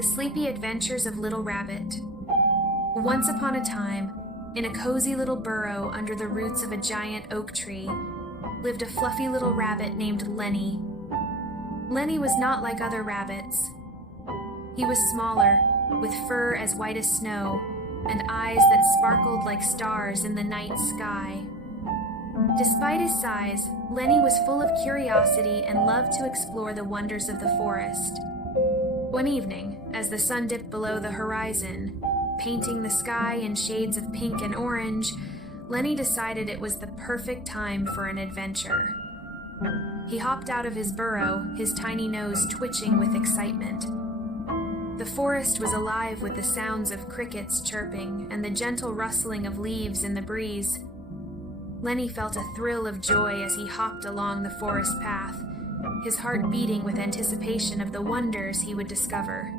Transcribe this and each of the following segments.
The Sleepy Adventures of Little Rabbit. Once upon a time, in a cozy little burrow under the roots of a giant oak tree, lived a fluffy little rabbit named Lenny. Lenny was not like other rabbits. He was smaller, with fur as white as snow, and eyes that sparkled like stars in the night sky. Despite his size, Lenny was full of curiosity and loved to explore the wonders of the forest. One evening, as the sun dipped below the horizon, painting the sky in shades of pink and orange, Lenny decided it was the perfect time for an adventure. He hopped out of his burrow, his tiny nose twitching with excitement. The forest was alive with the sounds of crickets chirping and the gentle rustling of leaves in the breeze. Lenny felt a thrill of joy as he hopped along the forest path, his heart beating with anticipation of the wonders he would discover.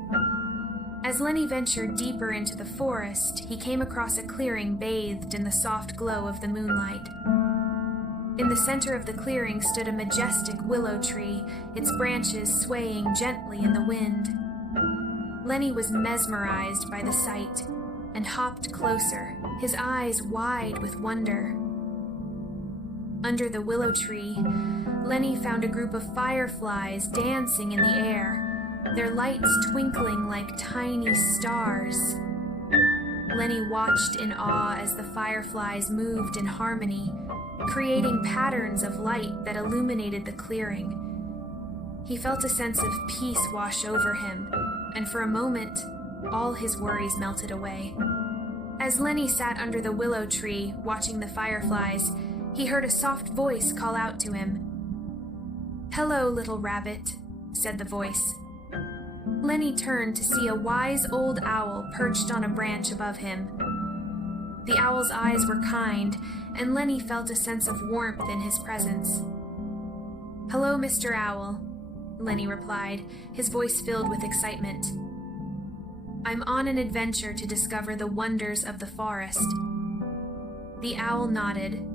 As Lenny ventured deeper into the forest, he came across a clearing bathed in the soft glow of the moonlight. In the center of the clearing stood a majestic willow tree, its branches swaying gently in the wind. Lenny was mesmerized by the sight and hopped closer, his eyes wide with wonder. Under the willow tree, Lenny found a group of fireflies dancing in the air, their lights twinkling like tiny stars. Lenny watched in awe as the fireflies moved in harmony, creating patterns of light that illuminated the clearing. He felt a sense of peace wash over him, and for a moment, all his worries melted away. As Lenny sat under the willow tree, watching the fireflies, he heard a soft voice call out to him. "Hello, little rabbit," said the voice. Lenny turned to see a wise old owl perched on a branch above him. The owl's eyes were kind, and Lenny felt a sense of warmth in his presence. "Hello, Mr. Owl," Lenny replied, his voice filled with excitement. "I'm on an adventure to discover the wonders of the forest." The owl nodded,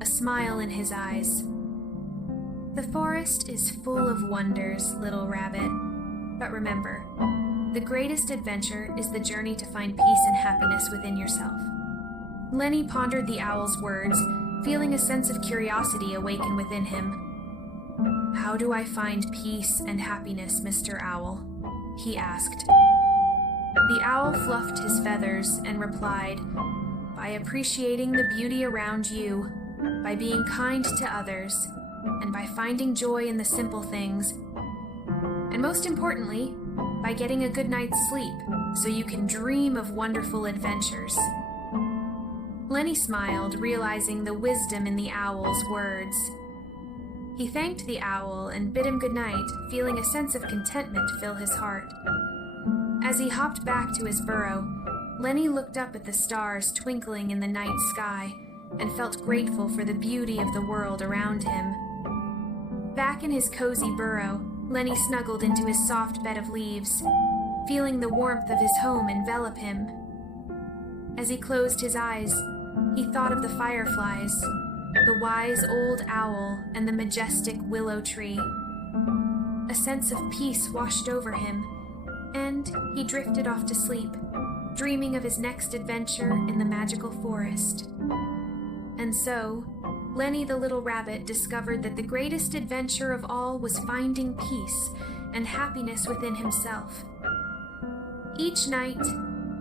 a smile in his eyes. "The forest is full of wonders, little rabbit. But remember, the greatest adventure is the journey to find peace and happiness within yourself." Lenny pondered the owl's words, feeling a sense of curiosity awaken within him. "How do I find peace and happiness, Mr. Owl?" he asked. The owl fluffed his feathers and replied, "By appreciating the beauty around you, by being kind to others, and by finding joy in the simple things. And most importantly, by getting a good night's sleep so you can dream of wonderful adventures." Lenny smiled, realizing the wisdom in the owl's words. He thanked the owl and bid him good night, feeling a sense of contentment fill his heart. As he hopped back to his burrow, Lenny looked up at the stars twinkling in the night sky and felt grateful for the beauty of the world around him. Back in his cozy burrow, Lenny snuggled into his soft bed of leaves, feeling the warmth of his home envelop him. As he closed his eyes, he thought of the fireflies, the wise old owl, and the majestic willow tree. A sense of peace washed over him, and he drifted off to sleep, dreaming of his next adventure in the magical forest. And so, Lenny the little rabbit discovered that the greatest adventure of all was finding peace and happiness within himself. Each night,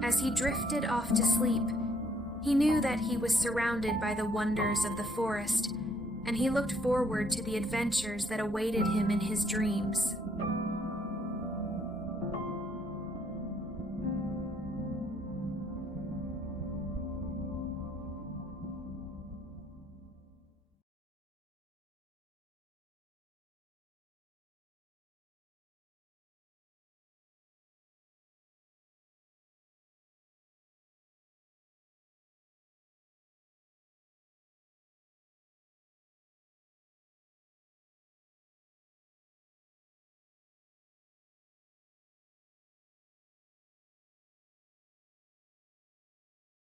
as he drifted off to sleep, he knew that he was surrounded by the wonders of the forest, and he looked forward to the adventures that awaited him in his dreams.